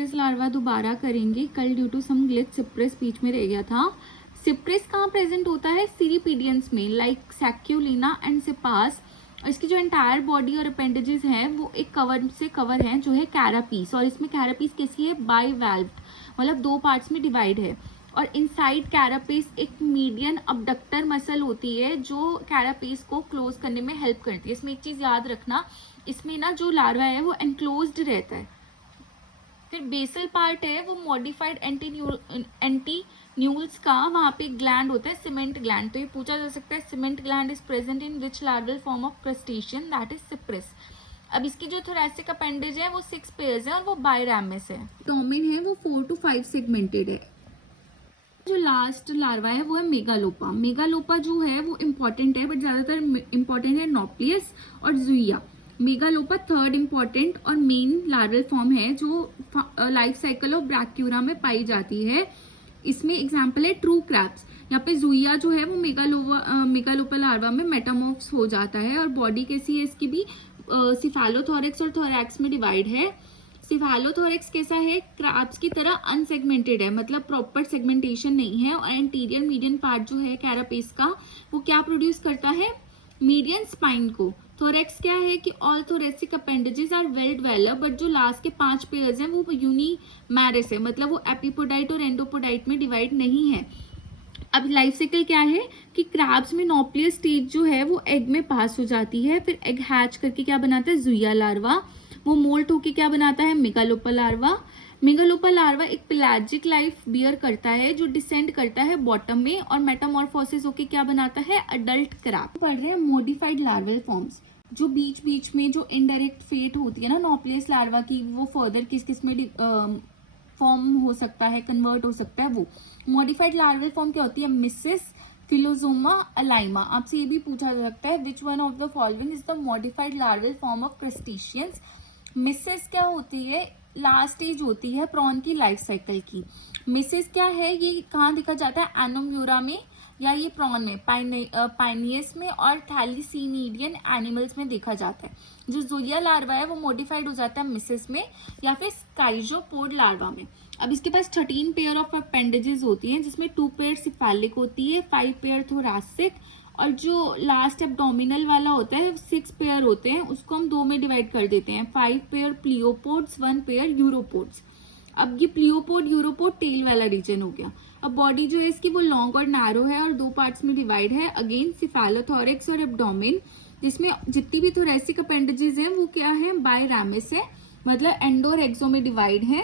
सिप्रेस larva दोबारा करेंगे। कल ड्यू टू सम ग्लिच सिप्रेस बीच में रह गया था। सिप्रेस कहाँ प्रेजेंट होता है? सीरीपीडियंस में, लाइक सैक्यूलिना एंड सिपास। इसकी जो एंटायर बॉडी और अपेंडेजेस हैं वो एक कवर से कवर हैं जो है कैरापीस, और इसमें कैरापीस कैसी है? बाई वाल्व्ड, मतलब दो पार्ट्स में डिवाइड है। और इनसाइड कैरापीस एक मीडियन अबडक्टर मसल होती है जो कैरापीस को क्लोज करने में हेल्प करती है। इसमें एक चीज याद रखना, इसमें ना जो लार्वा है वो एनक्लोज्ड रहता है। फिर बेसल पार्ट है वो मॉडिफाइड एंटी न्यूल्स का, वहां पे ग्लैंड होता है सीमेंट ग्लैंड। तो ये पूछा जा सकता है cement gland is present in which larval form of crustacean, that is cypris. अब इसकी जो थोरैसिक अपेंडेज है वो 6 पेयर्स है और वो बायरैमस है। डोमेन है वो 4 to 5 सेगमेंटेड है। जो लास्ट लार्वा है वो है मेगालोपा। मेगालोपा जो है वो इम्पॉर्टेंट है, बट ज्यादातर इम्पॉर्टेंट है नोप्लियस और जुइया। मेगालोपा थर्ड इम्पॉर्टेंट और मेन लार्वल फॉर्म है जो लाइफ साइकिल ऑफ ब्रैक्यूरा में पाई जाती है। इसमें एग्जाम्पल है ट्रू क्रैब्स। यहाँ पे जुइया जो है वो मेगालोपा लार्वा में मेटामॉर्फ्स हो जाता है। और बॉडी कैसी है इसकी भी? सिफेलोथोरैक्स और थोरैक्स में डिवाइड है। सिफेलोथोरैक्स कैसा है? क्रैब्स की तरह अनसेगमेंटेड है, मतलब प्रॉपर सेगमेंटेशन नहीं है। और एंटीरियर मीडियन पार्ट जो है कैरापेस का वो क्या प्रोड्यूस करता है? मीडियन स्पाइन को। थोरैक्स क्या है कि all thoracic appendages are well developed, but जो लास्ट के 5 पेयर्स हैं वो यूनिमैरस है, मतलब वो एपिपोडाइट और एंडोपोडाइट में डिवाइड नहीं है। अब लाइफ साइकिल क्या है कि क्रैब्स में नोप्लियस स्टेज जो है वो एग में पास हो जाती है, फिर एग हैच करके क्या बनाता है? जुइया लार्वा। वो मोल्ट होके क्या बनाता है? मेगालोपा लार्वा। मेगालोपा लार्वा एक पेलाजिक लाइफ बियर करता है जो डिसेंड करता है बॉटम में, और मेटामॉर्फोसिस होके क्या बनाता है? Adult crab. पढ़ रहे हैं मॉडिफाइड लार्वल फॉर्म्स, जो बीच बीच में जो इनडायरेक्ट फेट होती है ना नोप्लियस लार्वा की, वो फर्दर किस किस में फॉर्म हो सकता है, कन्वर्ट हो सकता है। वो मॉडिफाइड लार्वल फॉर्म क्या होती है? मिसेस, फिलोजोमा, अलाइमा। आपसे ये भी पूछा जा सकता है which one of the following is the modified larval form of crustaceans. Mrs क्या होती है? लास्ट स्टेज होती है प्रॉन की लाइफ साइकिल की। मिसेस क्या है? ये कहाँ देखा जाता है? एनोम्यूरा में, या ये प्रॉन में, पाइनियस में और थैलीसीनिडियन एनिमल्स में देखा जाता है। जो जुइया लार्वा है वो मॉडिफाइड हो जाता है मिसेस में या फिर स्काइजोपोड लार्वा में। अब इसके पास 13 पेयर ऑफ अपेंडेजेस होती हैं, जिसमें 2 पेयर सिफेलिक होती है, 5 पेयर थोरैसिक, और जो लास्ट एब्डोमिनल वाला होता है 6 पेयर होते हैं, उसको हम 2 में डिवाइड कर देते हैं। 5 पेयर प्लियोपोड्स, 1 पेयर यूरोपोड्स। अब ये प्लियोपोड यूरोपोड टेल वाला रीजन हो गया। अब बॉडी जो है इसकी वो लॉन्ग और नैरो है और 2 पार्ट्स में डिवाइड है। अगेन सिफेलोथोरैक्स और एब्डोमेन, जिसमें जितनी भी थोरैसिक अपेंडेजेस हैं वो क्या है? बायरैमस है, मतलब एंडो और एक्सो में डिवाइड है।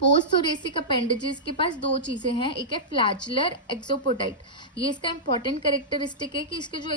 पोस्ट थोरेसिक अपेंडेजेस के पास 2 चीजें हैं, एक है फ्लैचुलर, एक्सोपोडाइट। ये इसका इंपॉर्टेंट कैरेक्टरिस्टिक है कि इसके जो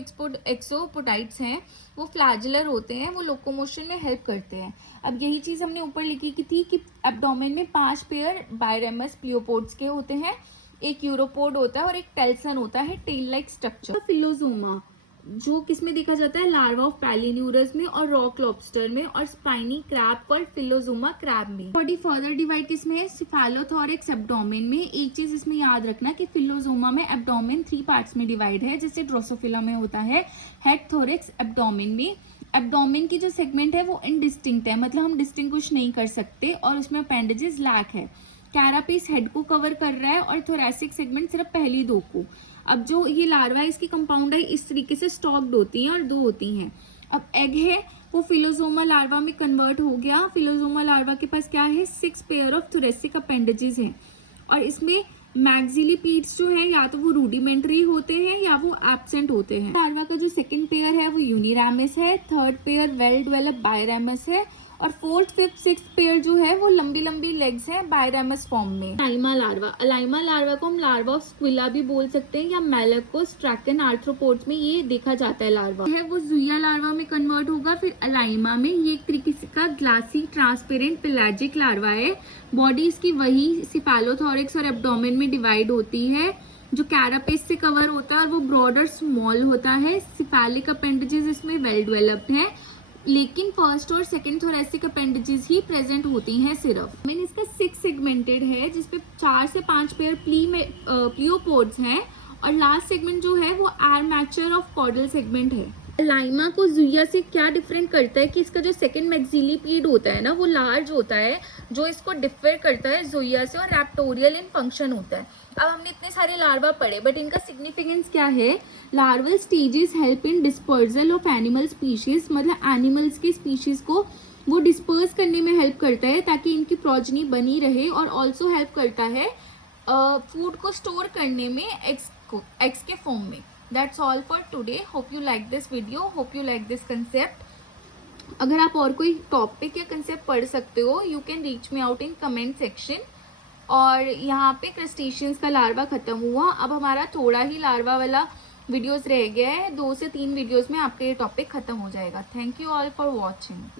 एक्सोपोडाइट्स हैं वो फ्लैचुलर होते हैं, वो लोकोमोशन में हेल्प करते हैं। अब यही चीज हमने ऊपर लिखी की थी कि एब्डोमेन में 5 पेयर बायरैमस प्लियोपोड्स के होते हैं, एक यूरोपोड होता है और एक टेल्सन होता है, टेल लाइक स्ट्रक्चर। फिलोजोमा जो किसमें देखा जाता है? लार्वा ऑफ पैलिन्यूरस में और रॉक लॉबस्टर में, और स्पाइनी क्रैब कॉल्ड फिलोजोमा क्रैब में। बॉडी फर्दर डिवाइड किसमें है? सिफेलोथोरैक्स एब्डोमेन में। एक चीज इसमें याद रखना कि फिलोजोमा में एब्डोमेन 3 पार्ट्स में डिवाइड है, जैसे ड्रोसोफिला में होता है। हेड थोरैक्स एब्डोमेन में। एब्डोमेन की जो सेगमेंट है वो इनडिस्टिंक्ट है, मतलब हम डिस्टिंग्विश नहीं कर सकते, और उसमें अपेंडेजेस लैक है। कैरापीस हेड को कवर कर रहा है और थोरैसिक सेगमेंट सिर्फ पहली 2 को। अब जो ये लार्वा है इसकी कंपाउंड आई इस तरीके से स्टॉक्ड होती हैं और 2 होती हैं। अब एग है वो फिलोजोमा लार्वा में कन्वर्ट हो गया। फिलोजोमा लार्वा के पास क्या है? 6 पेयर ऑफ थोरेसिक अपेंडेजेस हैं, और इसमें मैक्सिलिपीड्स जो है या तो वो रूडिमेंट्री होते हैं या वो एब्सेंट होते हैं। लार्वा का जो सेकंड पेयर है वो यूनिरैमस है, थर्ड पेयर वेल डेवलप्ड बायरैमस है, और 4th, 5th, 6th पेयर जो है वो लंबी लंबी लेग्स हैं बायरैमस फॉर्म में। अलाइमा लार्वा, अलाइमा लार्वा को हम लार्वा ऑफ स्क्विला भी बोल सकते हैं, या मेलकोस ट्रैकन आर्थ्रोपोड्स में ये देखा जाता है। लार्वा है वो जुइया लार्वा में कन्वर्ट होगा, फिर अलाइमा में। ये एक तरीके का ग्लासी ट्रांसपेरेंट पेलाजिक लार्वा है। बॉडी इसकी वही सिफेलोथोरैक्स और एब्डोमेन में डिवाइड होती है, जो कैरापेस से कवर होता है, और वो ब्रॉडर स्मॉल होता है। सिफेलिक अपेंडेजेस इसमें वेल डेवलप्ड है, लेकिन फर्स्ट और सेकंड थोरेसिक अपेंडेजेस ही प्रेजेंट होती हैं सिर्फ। मीन इसका 6 सेगमेंटेड है, जिसपे 4 से 5 पेयर प्लियोपोड्स हैं, और लास्ट सेगमेंट जो है वो आर्मेचर ऑफ कॉर्डल सेगमेंट है। लाइमा को जुइया से क्या डिफरेंट करता है कि इसका जो सेकंड मैक्सिलिपीड होता है ना वो लार्ज होता है, जो इसको डिफर करता है जुइया से, और रैप्टोरियल इन फंक्शन होता है। अब हमने इतने सारे लार्वा पढ़े, बट इनका सिग्निफिकेंस क्या है? Larval stages help in dispersal of animal species, मतलब एनिमल्स की स्पीशीज को वो डिस्पर्स करने में हेल्प करता है ताकि इनकी प्रोजनी बनी रहे, और ऑल्सो हेल्प करता है फूड को स्टोर करने में एग्स के फॉर्म में। That's all for today. Hope you like this video. Hope you like this concept. अगर आप और कोई टॉपिक या कंसेप्ट पढ़ सकते हो, you can reach me out in comment section. और यहाँ पे क्रस्टेशियंस का लार्वा खत्म हुआ, अब हमारा थोड़ा ही लार्वा वाला वीडियोस रह गया है, 2 से 3 वीडियोस में आपका ये टॉपिक खत्म हो जाएगा। Thank you all for watching.